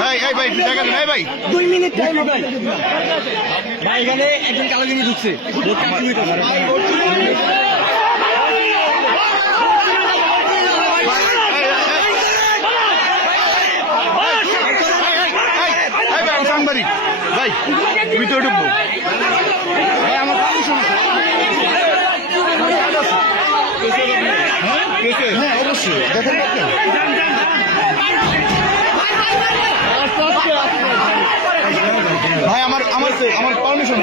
ভাই দেখা দেন ভাই 2 মিনিট টাইম ভাই এখানে একজন কালো গেঞ্জি ঢুকছে সাংবাদিক ভাই ভিতরে ঢুকবো ভাই আমার পারমিশন আছে হ্যাঁ অবশ্যই দেখেন ভাই আমার আমার আমার পারমিশন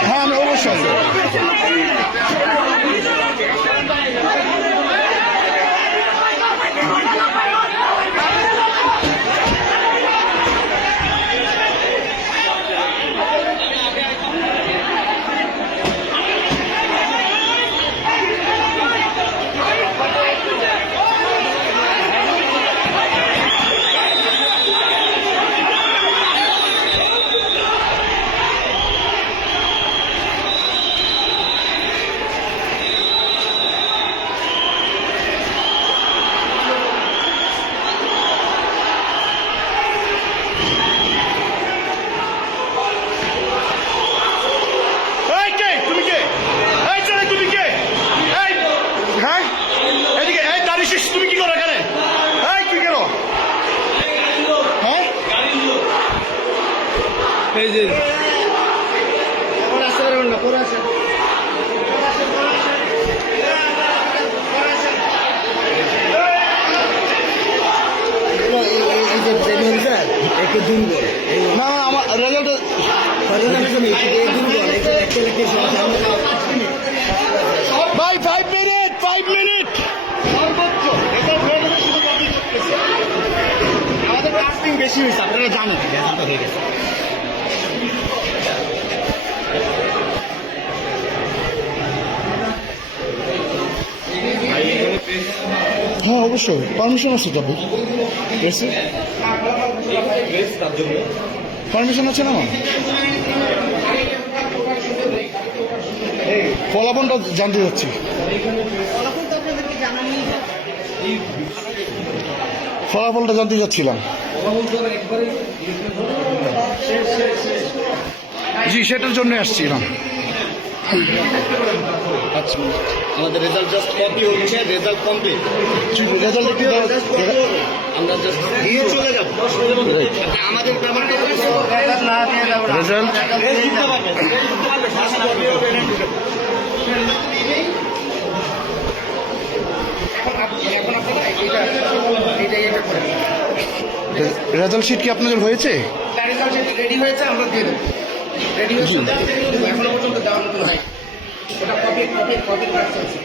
হ্যাঁ আমি অবশ্যই তুমি কি করো এখানে কি করো হ্যাঁ এই যে একটু দিন না না আমার রেজাল্ট ভাই 5 মিনিট সর্বোচ্চ আমাদের কাস্টিং বেশি হয়েছে আপনারা জানেন হয়ে গেছে হ্যাঁ অবশ্যই পারমিশন আছে তবে পারমিশন আছে না ফলাফলটা জানতে যাচ্ছি ফলাফলটা জানতে যাচ্ছিলাম জি সেটার জন্য আসছিলাম আচ্ছা আমাদের রেজাল্ট জাস্ট কপি হচ্ছে রেজাল্ট কমপ্লিট রেজাল্ট কি আমরা জাস্ট দিয়ে চলে যাব আমাদের পেমেন্টটা না দিয়ে যাব রেজাল্ট রেজাল্ট শিট কি আপনাদের হয়েছে রেজাল্ট শিট রেডি হয়েছে আমরা দিয়ে দেব রেডি হয়েছে এখনো পর্যন্ত দেওয়ার মতো নাই ওটা কপি কাজ চলছে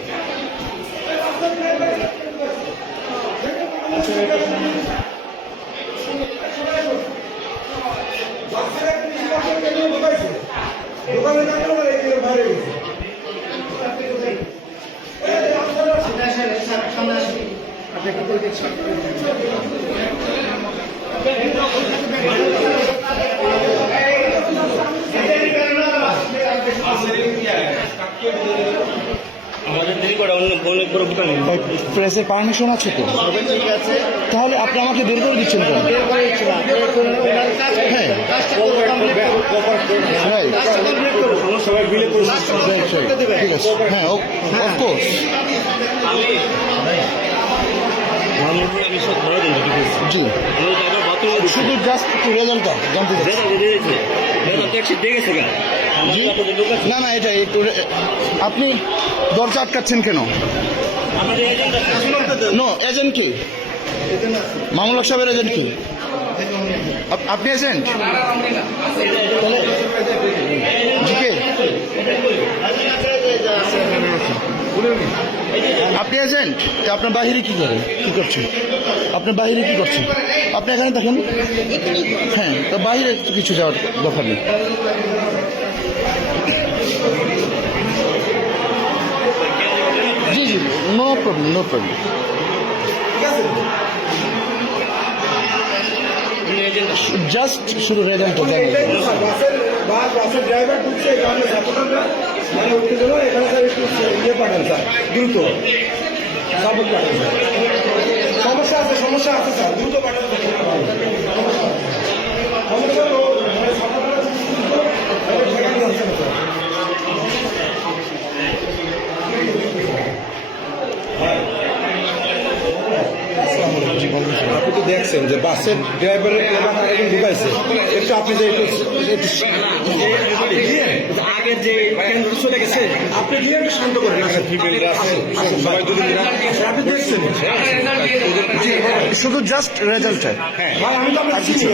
প্রেসের পারমিশন আছে তো তাহলে আপনি আমাকে বের করে দিচ্ছেন কেন হ্যাঁ ঠিক আছে হ্যাঁ অফকোর্স জি শুধু জাস্ট একটু রেজাল্টটা জানতে না না এটা একটু আপনি দরজা আটকাচ্ছেন কেন নো এজেন্ট কি মামুল হক সাহেবের এজেন্ট কি আপনি এজেন্ট জি কে আপনি এজেন্ট আপনার বাহিরে কি করেন কি করছেন আপনার বাহিরে কি করছেন আপনি এখানে দেখেন হ্যাঁ তো বাহিরে কিছু যাওয়ার দরকার নেই জি জি নো প্রবলেম জাস্ট শুধু রেজাল্ট বাসের ড্রাইভার ঢুকছে এখানে মানে উঠতে গেল এখানে স্যার একটু ইয়ে পাঠান স্যার দ্রুত সাপোর্ট পাঠান স্যার সমস্যা সমস্যা আছে স্যার, দ্রুত পাঠাতে হবে। সমস্যা হলো, মানে সকালবেলা ঠেকানো যাচ্ছে না স্যার। আপনি তো দেখছেন যে বাসের ড্রাইভারের প্রধান আরেকজন ঢুকাইছে, একটু আপনি যে আগের যে চলে গেছে আপনি দিয়ে একটু শান্ত করেন। সবাই যদি আপনি দেখছেন শুধু জাস্ট রেজাল্টটা। ভাই আমি তো আপনাকে চিনি,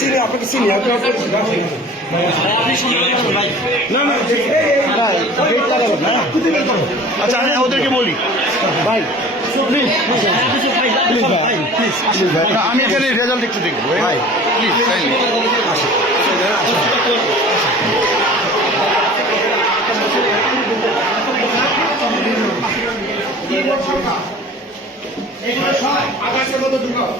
চিনি আপনাকে চিনি, আপনি না না গেট লাগাবেন না। আচ্ছা আমি ওদেরকে বলি ভাই প্লিজ প্লিজ ভাই প্লিজ প্লিজ ভাই না, আমি এখানে রেজাল্ট একটু দেখবো ভাই প্লিজ। আকাশের মতো ঢুকাও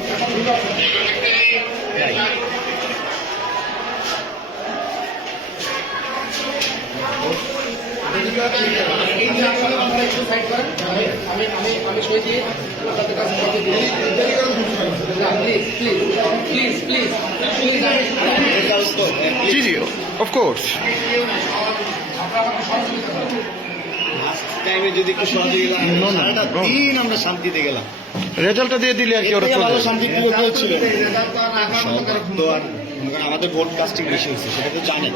এই যে আসলে আপনারা একটু সাইড করেন, আমি সই দিয়ে আপনাদের কাছে কপি দিই। Please please please please G G of course. টাইমে যদি একটু সহযোগিতা সারাটা দিন আমরা শান্তিতে গেলাম। রেজাল্টটা দিয়ে দিলে আর কি ওরা চলে ভালো যাবে। শান্তি প্রিয় কেউ ছিল তো আর মনে করেন আমাদের ভোট কাস্টিং বেশি হয়েছে, সেটা তো জানেন।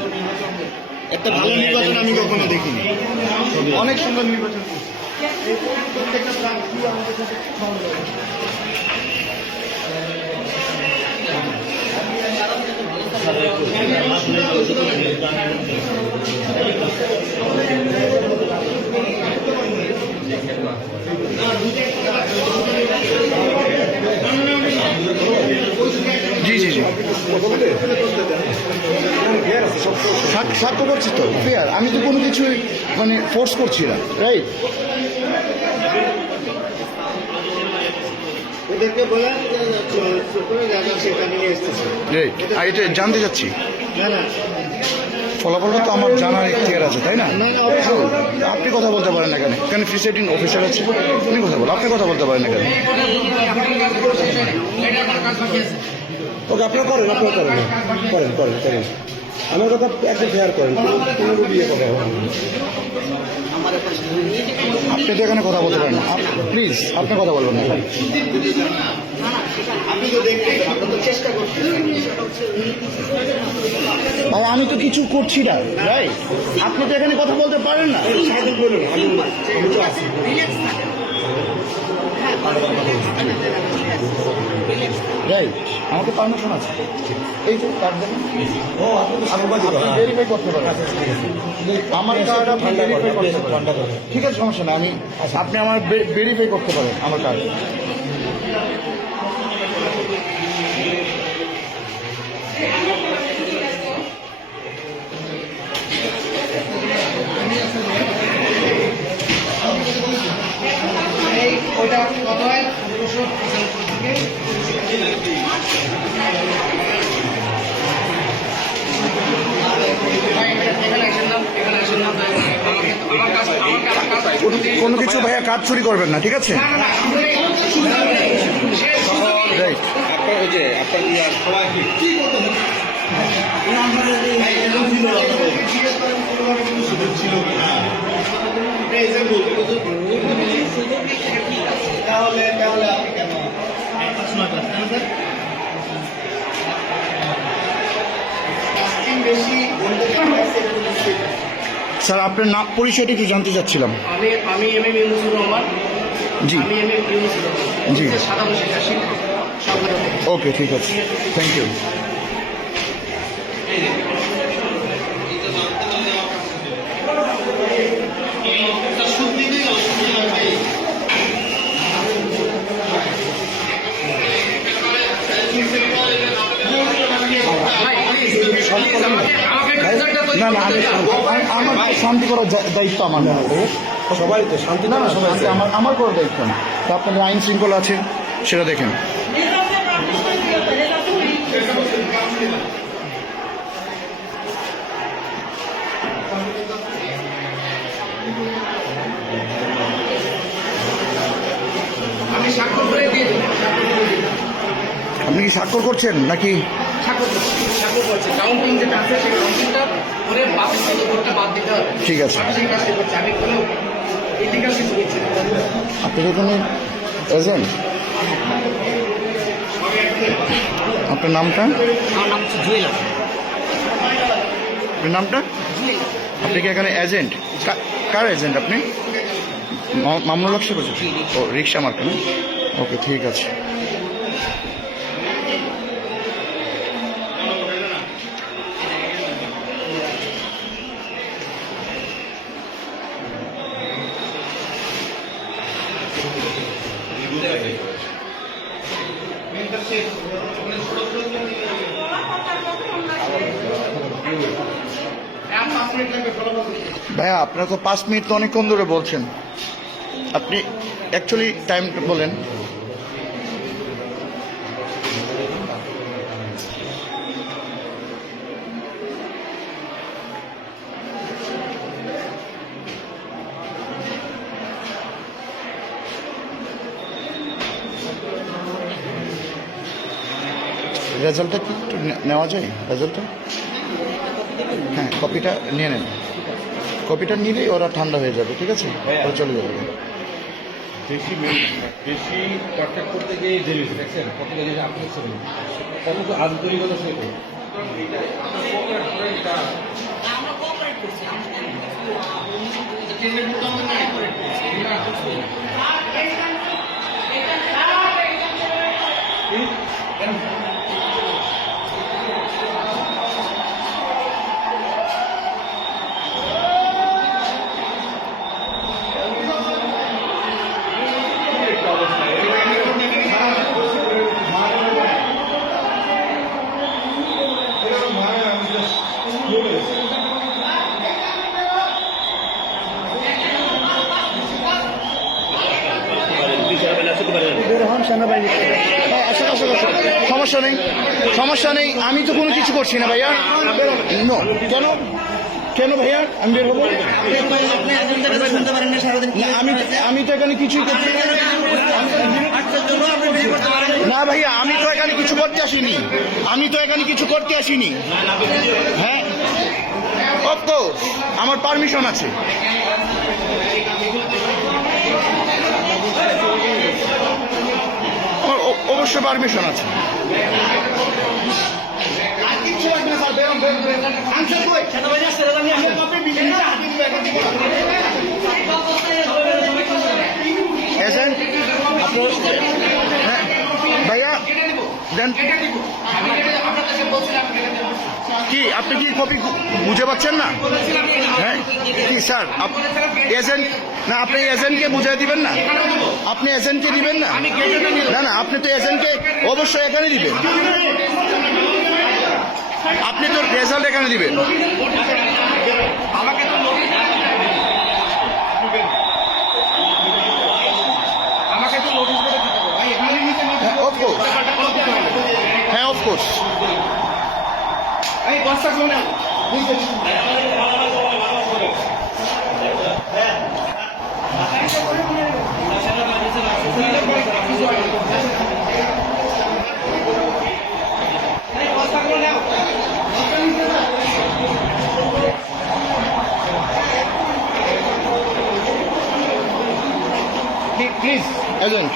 একটা ভালো নির্বাচন আমি কখনো দেখিনি। অনেক সুন্দর নির্বাচন। জি জি জি সাক্ষ্য করছি তো ফেয়ার, আমি তো কোনো কিছুই মানে ফোর্স করছি না, রাইট? ওদেরকে বলে সেখানে নিয়ে এসতেছে। রাইট, আর এটা জানতে চাচ্ছি না না ফলাফলটা তো আমার জানার ইখতিয়ার আছে, তাই না? না, অবশ্যই। আপনি কথা বলতে পারেন না কেন? কেন প্রিসাইডিং অফিসার আছে, উনি কথা বলেন, আপনি কথা বলতে পারেন না কেন? ওকে আপনারা করেন, করেন করেন করেন আমার কথা একটু ফেয়ার করেন, কোনো বিয়ে কথা হবে না। আপনি তো এখানে কথা বলতে পারেন না, প্লিজ আপনি কথা বলবেন না। আপনি তো দেখতেই তো, আমরা তো চেষ্টা করছি। ভাই আমি তো কিছু করছি না, রাইট? আপনি তো এখানে কথা বলতে পারেন না, স্বাধীন বলুন, আমি তো আছি। রাইট? আমাকে পারমিশন আছে, এই যে কার্ড দেন, ও আপনি তো সাংবাদিক, আপনি ভেরিফাই করতে পারেন। আমার কার্ড আপনি ঠান্ডা ভেরিফাই করেন, করতে পারেন। ঠান্ডা করেন। ঠিক আছে, সমস্যা না, আমি আপনি আমার ভেরিফাই করতে পারেন আমার কার্ড। ওটা কত হয় 200 কোনো কিছু ভাইয়া কাজ চুরি করবেন না, ঠিক আছে? রাইট। আপনার ওই যে আপনার সবাই তাহলে আপনি কেন বেশি স্যার আপনার নাম পরিচয়টা একটু জানতে চাচ্ছিলাম। আমি এম এম ইউনুসুর রহমান। জি আমি এম এম ইউনুসুর রহমান। জি। সাধারণ শিক্ষক সংগঠন। ওকে ঠিক আছে, থ্যাংক ইউ। না না আমার শান্তি করার দায়িত্ব আমার না, সবাই তো শান্তি না না সবাই আমার করার দায়িত্ব না। তো আপনাদের আইন শৃঙ্খলা আছে, সেটা দেখেন। আমি স্বাক্ষর করে দিয়ে দেবো। আপনি কি স্বাক্ষর করছেন নাকি? স্বাক্ষর করছে কাউন্টিং যেটা আছে সেই কাউন্টিংটা করে বাকি ভোটটা বাদ দিতে হবে। ঠিক আছে। আমি সেই কাজটা করছি, আমি কোনো ইলিগাল কিছু করছি না। আপনি কি এখানে এজেন্ট? আপনার নামটা? আমার নাম হচ্ছে জুয়েল। আপনার নামটা? আপনি কি এখানে এজেন্ট? কার এজেন্ট আপনি? মামুনুল হক সাহেব? ও রিক্সা মার্কা না? ওকে, ঠিক আছে। ভাইয়া আপনার তো 5 মিনিট তো অনেকক্ষণ ধরে বলছেন, আপনি অ্যাকচুয়ালি টাইম বলেন। রেজাল্টটা কি একটু নেওয়া যায়? রেজাল্টটা হ্যাঁ, কপিটা নিয়ে নেন। কপিটা নিলেই ওরা ঠান্ডা হয়ে যাবে, ঠিক আছে? ওরা চলে যাবে। বেশি কন্ট্যাক্ট করতে গিয়ে দেরি হয়েছে, দেখছেন কত গেলে আপনি কত আন্তরিকতা সহিত হ্যাঁ, আসুন আসুন আসুন, সমস্যা নেই, সমস্যা নেই। আমি তো কোনো কিছু করছি না ভাইয়া। নো, কেন কেন ভাইয়া আমি বের হবো? না, আমি তো এখানে কিছুই করছি না ভাইয়া। আমি তো এখানে কিছু করতে আসিনি, আমি তো এখানে কিছু করতে আসিনি। হ্যাঁ, অফকোর্স আমার পারমিশন আছে। আমার অবশ্যই পারমিশন আছে। এজেন্ট হ্যাঁ ভাইয়া দেন। কি আপনি কি কপি বুঝে পাচ্ছেন না? হ্যাঁ কি স্যার এজেন্ট না, আপনি এজেন্টকে বুঝিয়ে দিবেন না? আপনি এজেন্টকে দিবেন না? না না, আপনি তো এজেন্টকে অবশ্যই এখানে দিবেন। আপনি তো রেজাল্ট এখানে দিবেন। হ্যাঁ অফকোর্স। Please agent.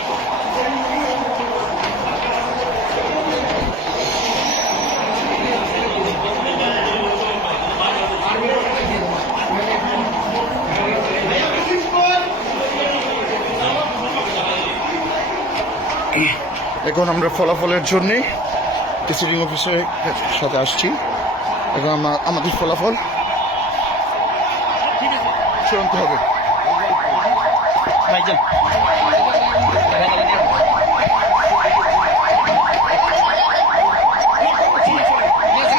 এখন আমরা ফলাফলের জন্যে প্রিসাইডিং অফিসারের সাথে আসছি। এখন আমাদের ফলাফল চূড়ান্ত হবে।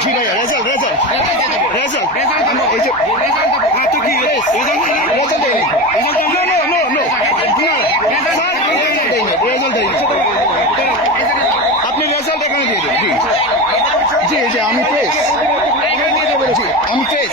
জি ভাইয়া, রেজাল্ট রেজাল্ট রেজাল্ট এই যে তো কি রেজাল্ট দেয়নি। আপনি রেজাল্ট এখানে দিয়ে দেন। জি জি জি, আমি প্রেস, আমি প্রেস।